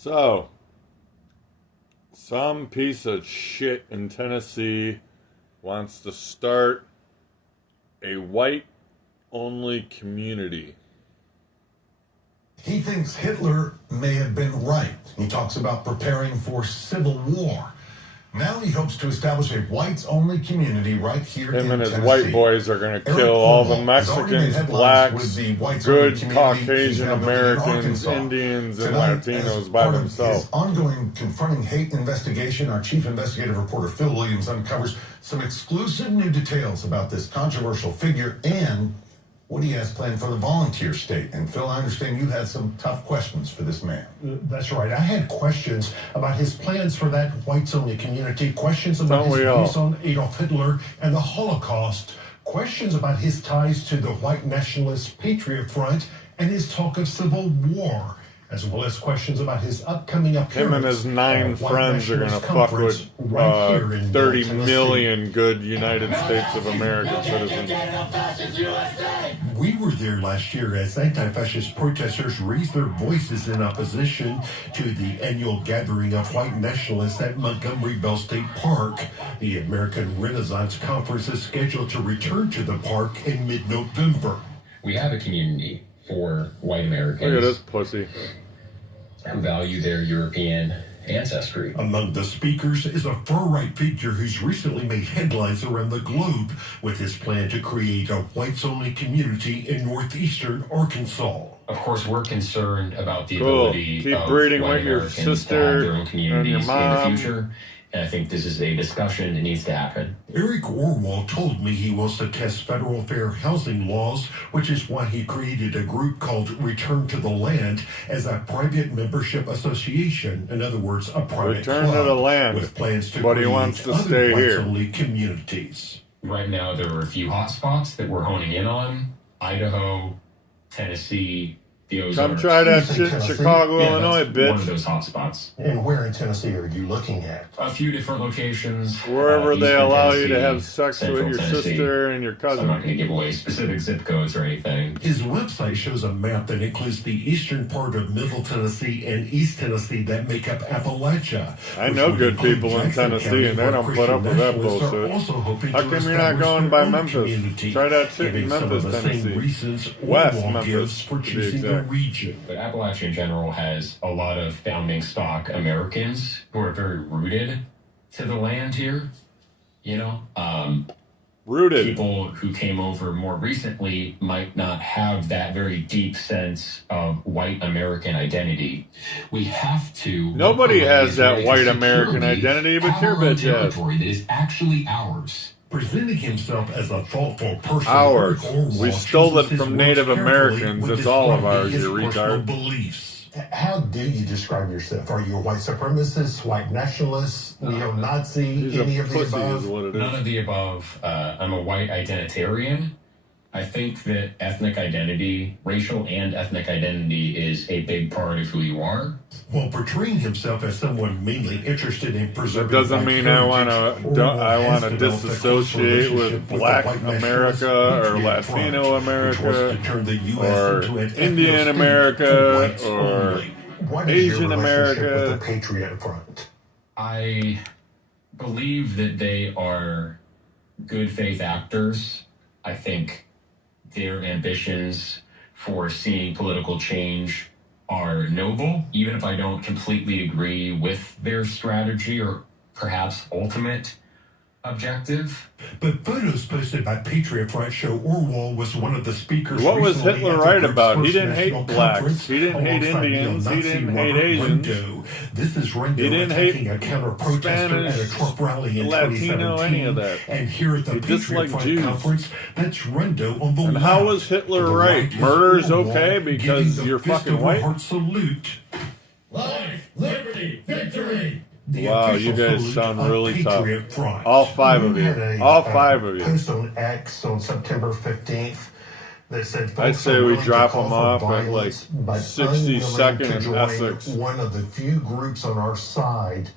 So, some piece of shit in Tennessee wants to start a white-only community. He thinks Hitler may have been right. He talks about preparing for civil war. Now he hopes to establish a whites-only community right here in Him and his Tennessee. white boys are going to kill all the Mexicans, blacks, good Caucasian Americans, Indians, and Latinos by themselves. His ongoing Confronting Hate investigation, our chief investigative reporter Phil Williams uncovers some exclusive new details about this controversial figure and what he has planned for the volunteer state. And Phil, I understand you had some tough questions for this man. That's right. I had questions about his plans for that whites-only community, questions about his views on Adolf Hitler and the Holocaust, questions about his ties to the white nationalist Patriot Front and his talk of civil war, as well as questions about his upcoming appearance. Him and his 9 friends are going to fuck with 30 million good United States of America citizens. We were there last year as anti-fascist protesters raised their voices in opposition to the annual gathering of white nationalists at Montgomery Bell State Park. The American Renaissance Conference is scheduled to return to the park in mid-November. We have a community for white Americans. Look at this pussy. Who value their European ancestry. Among the speakers is a far-right figure who's recently made headlines around the globe with his plan to create a whites-only community in northeastern Arkansas. Of course, we're concerned about the ability Keep of breeding white with your Americans to have sister their own communities and your mom. in the future. And I think this is a discussion that needs to happen. Eric Orwell told me he wants to test federal fair housing laws, which is why he created a group called Return to the Land as a private membership association. In other words, a private Return club to the land, with plans to but he create wants to other stay here. whites-only communities. Right now, there are a few hot spots that we're honing in on. Idaho, Tennessee, the Ozarks. Come try that shit in Chicago, Illinois, that's bitch. one of those hot spots. And where in Tennessee are you looking at? A few different locations. Wherever they Eastern allow you to Tennessee, have sex with Central your Tennessee. sister and your So I'm not cousin. going to give away specific zip codes or anything. His website shows a map that includes the eastern part of Middle Tennessee and East Tennessee that make up Appalachia. I know good people in Tennessee, and they don't put up with that bullshit. How come you're not going by Memphis? Try that shit in Memphis, Tennessee. West Memphis, for to be choosing the exact. region. But Appalachia in general has a lot of founding stock Americans who are very rooted to the land here. You know, Rooted. people who came over more recently might not have that very deep sense of white American identity. We have to. Nobody has that very white American securely identity, but have your our own bitch has. territory that is actually ours. Presenting himself as a thoughtful person, Ours. Eric Orwell We stole it chooses his from words Native carefully Americans. when It's all of describing ours, his you personal retard. beliefs. How do you describe yourself? Are you a white supremacist, white nationalist, neo-Nazi, He's a any of the pussy above? is what it None is. of the above. I'm a white identitarian. I think that ethnic identity, racial and ethnic identity, is a big part of who you are. While portraying himself as someone mainly interested in preserving That doesn't white mean I want heritage, to. Orwell I has want to developed a close disassociate relationship with the Black white nationalist America or Patriot Latino Front, which was America to turn the US or into an Indian ethno-state America for whites or only. What is your Asian relationship America. with the Patriot Front? I believe that they are good faith actors. I think their ambitions for seeing political change are noble, even if I don't completely agree with their strategy or perhaps ultimate objective. But photos posted by Patriot Front show Orwell was one of the speakers. What was recently Hitler at the right group's about? He first didn't hate national blacks. conference He didn't hate alongside Indians. He neo-Nazi didn't hate Robert Asians. Rundo. This is Rundo He didn't hate attacking a counter-protester at a Spanish, Trump rally in Latino, 2017. any of that. And here at the He Patriot disliked Front Jews. conference, that's Rundo on the And left. how was Hitler To the right? is Murder is Orwell okay because giving the you're fist fucking over white? heart salute. Life, liberty, victory! The Wow, official you guys salute sound of really tough. Patriot Front. All 5 of you. had a, All 5 of you. Post on X on September 15th that said, I'd "Folks say are we willing to drop call them for off at, violence, but 62nd unwilling to in join Essex." One of the few groups on our side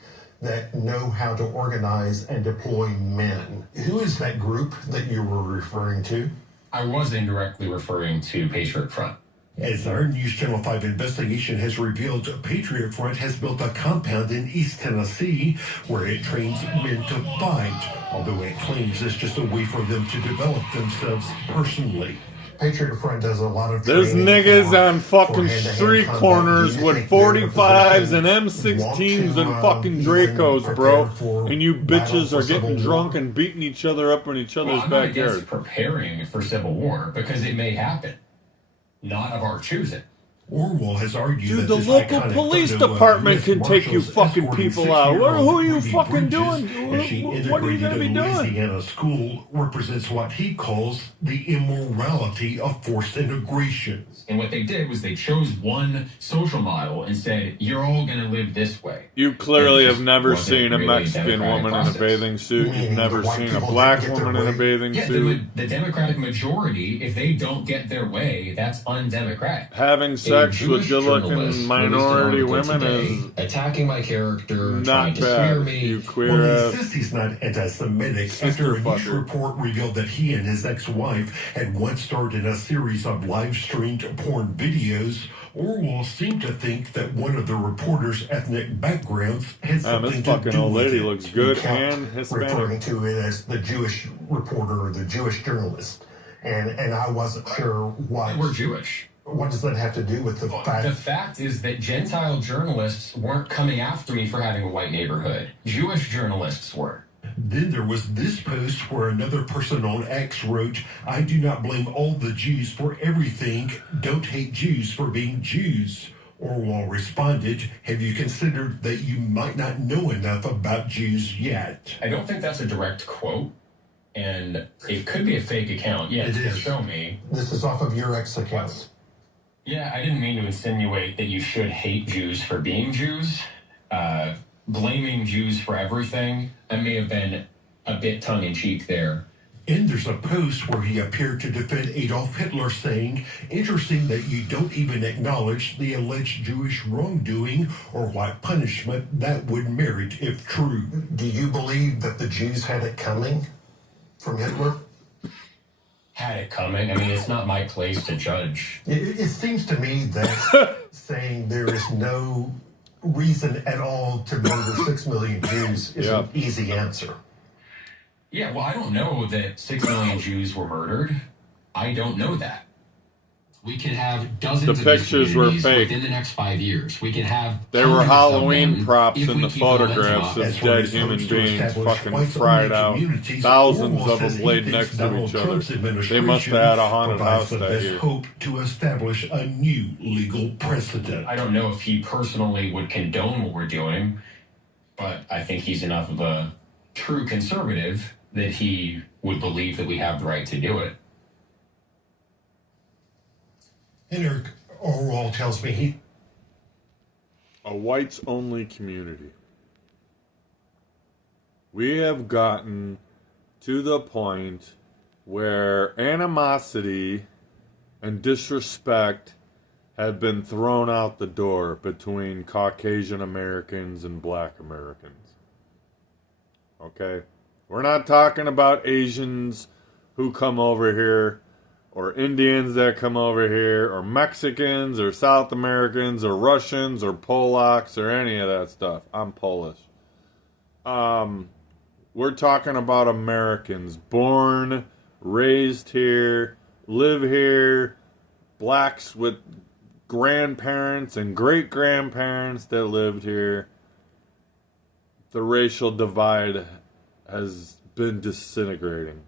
that know how to organize and deploy men." Who is that group that you were referring to? I was indirectly referring to Patriot Front. As our News Channel 5 investigation has revealed, Patriot Front has built a compound in East Tennessee where it trains men to fight, although it claims it's just a way for them to develop themselves personally. Patriot Front does a lot of There's training niggas for on fucking hand-to-hand street combat. corners Do you with think they're in a 45s position and M16s and want to, fucking even Dracos, prepare bro. for And you battle bitches for are civil getting war? drunk and beating each other up in each other's Well, I'm not backyard. against preparing for civil war because it may happen, not of our choosing. Orwell has argued Dude, that the this local iconic police photo of department Miss can take you Marshall's fucking escorting people out. 6-year-old Who are you Ruby fucking Bridges doing? as she What are you gonna be integrated in doing? Louisiana school represents what he calls the immorality of forced integration. And what they did was they chose one social model and said, you're all going to live this way. You clearly It have just never wasn't seen a really Mexican democratic woman in a process. bathing suit. You've Meaning never the white seen a people black didn't get their woman in a way? bathing Yeah, suit. the Democratic majority, if they don't get their way, that's undemocratic. Having sex with good-looking minority women is attacking my character, not trying to smear bad. me. You queer Well, ass. he says he's not anti-Semitic Sister after a news fucker. report revealed that he and his ex-wife had once starred in a series of live-streamed porn videos. Orwell seemed to think that one of the reporter's ethnic backgrounds had something This to fucking do old with lady it. looks good Kept and referring Hispanic. to it as the Jewish reporter or the Jewish journalist. And I wasn't sure what. We're Jewish. What does that have to do with the The fact? fact is that Gentile journalists weren't coming after me for having a white neighborhood. Jewish journalists were. Then there was this post where another person on X wrote, "I do not blame all the Jews for everything. Don't hate Jews for being Jews." Orwell responded, "Have you considered that you might not know enough about Jews yet?" I don't think that's a direct quote, and it could be a fake account. Yeah, It is. show me. This is off of your ex account. Yeah, I didn't mean to insinuate that you should hate Jews for being Jews. Blaming Jews for everything, that may have been a bit tongue-in-cheek there. And there's a post where he appeared to defend Adolf Hitler, saying, "Interesting that you don't even acknowledge the alleged Jewish wrongdoing or what punishment that would merit if true." Do you believe that the Jews had it coming from Hitler? Had it coming. I mean, it's not my place to judge. It seems to me that saying there is no reason at all to murder 6 million Jews is an easy answer. Yeah, well, I don't know that 6 million Jews were murdered. I don't know that. We can have dozens The of pictures these were communities fake. within the next 5 years. We can have They were hundreds of Halloween them props if in we the keep momentum photographs up. of As far dead as human hopes to beings establish fucking white-only fried out. communities, Thousands Orwell of says them he laid thinks next to Donald each other. Trump's They must have administration had a haunted provides house the that best year. hope to establish a new legal precedent. I don't know if he personally would condone what we're doing, but I think he's enough of a true conservative that he would believe that we have the right to do it. And Eric Orwell tells me he A whites only community. We have gotten to the point where animosity and disrespect have been thrown out the door between Caucasian Americans and Black Americans. Okay? We're not talking about Asians who come over here, or Indians that come over here, or Mexicans, or South Americans, or Russians, or Polacks, or any of that stuff. I'm Polish. We're talking about Americans born, raised here, live here, blacks with grandparents and great-grandparents that lived here. The racial divide has been disintegrating.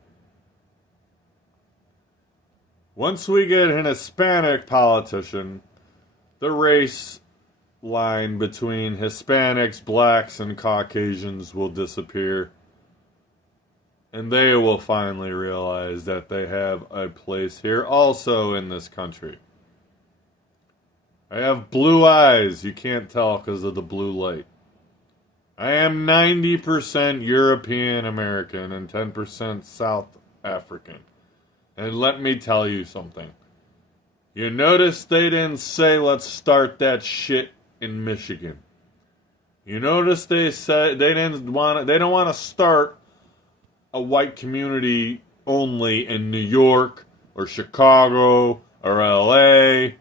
Once we get an Hispanic politician, the race line between Hispanics, blacks, and Caucasians will disappear. And they will finally realize that they have a place here also in this country. I have blue eyes. You can't tell because of the blue light. I am 90% European American and 10% South African. And let me tell you something. You notice they didn't say let's start that shit in Michigan. You notice they said they don't want to start a white community only in New York or Chicago or LA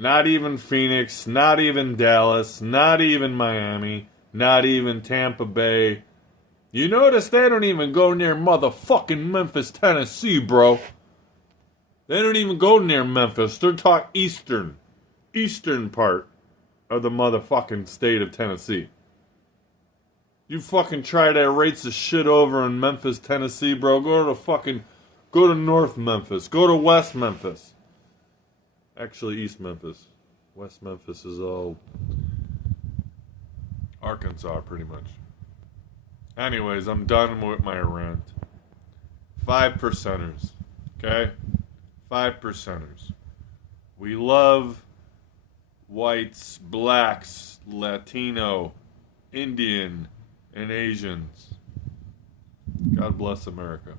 Not even Phoenix, not even Dallas, not even Miami, not even Tampa Bay. You notice they don't even go near motherfucking Memphis, Tennessee, bro. They don't even go near Memphis. They're talking eastern part of the motherfucking state of Tennessee. You fucking try to erase the shit over in Memphis, Tennessee, bro. Go to North Memphis. Go to West Memphis. Actually, East Memphis. West Memphis is all Arkansas, pretty much. Anyways, I'm done with my rant. 5%ers. Okay? 5%ers. We love whites, blacks, Latino, Indian, and Asians. God bless America.